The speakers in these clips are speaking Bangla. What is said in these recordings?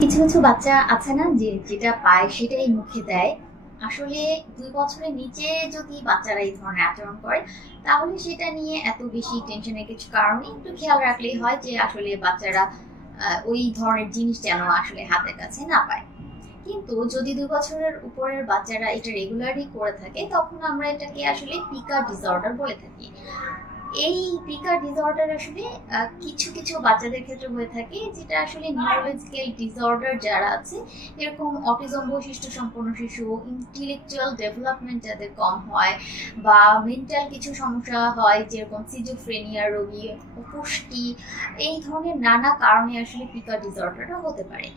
কিছু কিছু বাচ্চা আছে না যে যেটা পায় সেটাই মুখে দেয়। আসলে 2 বছরের নিচে যদি বাচ্চারা এই ধরনের আচরণ করে তাহলে সেটা নিয়ে এত বেশি টেনশনের কিছু কারণ নেই, একটু খেয়াল রাখলেই হয় যে আসলে বাচ্চারা ওই ধরনের জিনিস যেন আসলে হাতের কাছে না পায়। কিন্তু যদি 2 বছরের উপরের বাচ্চারা এটা রেগুলারলি করে থাকে তখন আমরা এটাকে আসলে পিকা ডিসঅর্ডার বলে থাকি। এই পিকা ডিসঅর্ডার আসলে কিছু কিছু বাচ্চাদের ক্ষেত্রে হয়ে থাকে, যেটা আসলে নিউরোলজিক্যাল ডিসঅর্ডার যারা আছে, এরকম অটিজম বৈশিষ্ট্য সম্পন্ন শিশু, ইন্টেলেকচুয়াল ডেভেলপমেন্ট যাদের কম হয়, বা মেন্টাল কিছু সমস্যা হয় যেরকম সিজোফ্রেনিয়া রোগী, পুষ্টি, এই ধরনের নানা কারণে আসলে পিকা ডিসঅর্ডারটা হতে পারে।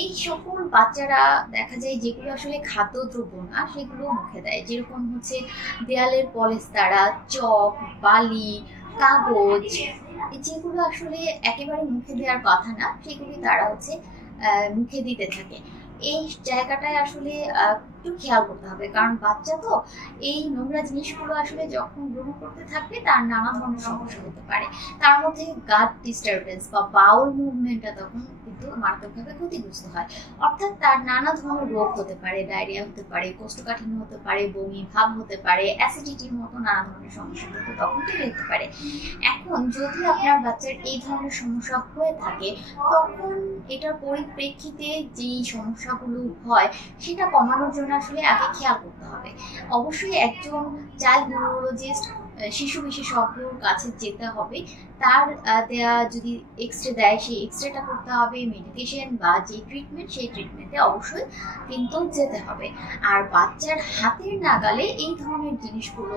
এই সকল বাচ্চারা দেখা যায় যেগুলো আসলে খাদ্যদ্রব্য না সেগুলো মুখে দেয়, যেরকম হচ্ছে দেয়ালের পলেস্তারা, চক, বালি, কাগজ, যেগুলো আসলে একেবারে মুখে দেওয়ার কথা না সেগুলি তারা হচ্ছে মুখে দিতে থাকে। এই জায়গাটায় আসলে একটু খেয়াল করতে হবে, কারণ বাচ্চা তো এই নোংরা জিনিসগুলো আসলে যখন গ্রহণ করতে থাকবে তার নানা ধরনের সমস্যা হতে পারে। তার মধ্যে গাট ডিস্টারবেন্স বা বাউল মুভমেন্টটা তখন কিন্তু মারাত্মকভাবে ক্ষতিগ্রস্ত হয়। অর্থাৎ তার নানা ধরনের রোগ হতে পারে, ডায়রিয়া হতে পারে, কোষ্ঠকাঠিন্য হতে পারে, বমি ভাব হতে পারে, অ্যাসিডিটির মতো নানা ধরনের সমস্যা কিন্তু তখন তৈরি হতে পারে। এখন যদি আপনার বাচ্চার এই ধরনের সমস্যা হয়ে থাকে তখন এটার পরিপ্রেক্ষিতে যেই সমস্যাগুলো হয় সেটা কমানোর জন্য আসলে আগে খেয়াল করতে হবে। অবশ্যই একজন চাইল্ড নিউরোলজিস্ট, শিশু বিশেষজ্ঞর কাছে যেতে হবে। তার দেয়া যদি এক্সরে দেয় সেই এক্সরেটা করতে হবে, মেডিকেশন বা যে ট্রিটমেন্ট সেই ট্রিটমেন্টে অবশ্যই কিন্তু যেতে হবে। আর বাচ্চার হাতের নাগালে এই ধরনের জিনিসগুলো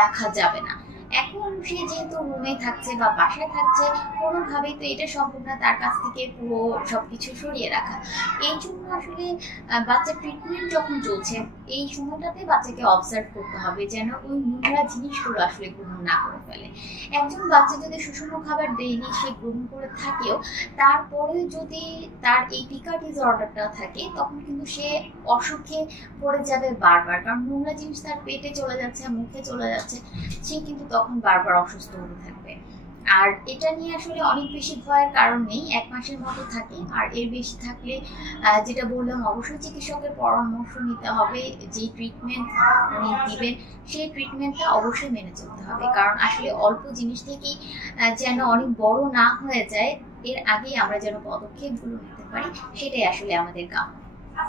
রাখা যাবে না। এখন সে যেহেতু রুমে থাকছে বা বাসায় থাকছে, কোনোভাবেই তো এটা সম্ভব না তার কাছ থেকে পুরো সবকিছু সরিয়ে রাখা। এই জন্য আসলে বাচ্চার ট্রিটমেন্ট যখন চলছে এই সময়টাতে বাচ্চাকে অবজার্ভ করতে হবে যেন ওই নোংরা জিনিসগুলো আসলে গ্রহণ না করে ফেলে। একজন বাচ্চা যদি সুষম খাবার ডেইলি সে গ্রহণ করে থাকেও, তারপরে যদি তার এই পিকা ডিসঅর্ডারটা থাকে তখন কিন্তু সে অসুখে পড়ে যাবে বারবার, কারণ নোংরা জিনিস তার পেটে চলে যাচ্ছে, মুখে চলে যাচ্ছে, সে কিন্তু তখন বারবার অসুস্থ হতে থাকবে। আর এটা নিয়ে আসলে অনেক বেশি ভয়ের কারণ নেই, 1 মাসের মতো থাকে। আর এর বেশি থাকলে যেটা বললাম অবশ্যই চিকিৎসকের পরামর্শ নিতে হবে। যে ট্রিটমেন্ট উনি দিবেন সেই ট্রিটমেন্টটা অবশ্যই মেনে চলতে হবে, কারণ আসলে অল্প জিনিস থেকেই যেন অনেক বড় না হয়ে যায়, এর আগেই আমরা যেন পদক্ষেপগুলো নিতে পারি, সেটাই আসলে আমাদের কাম্য।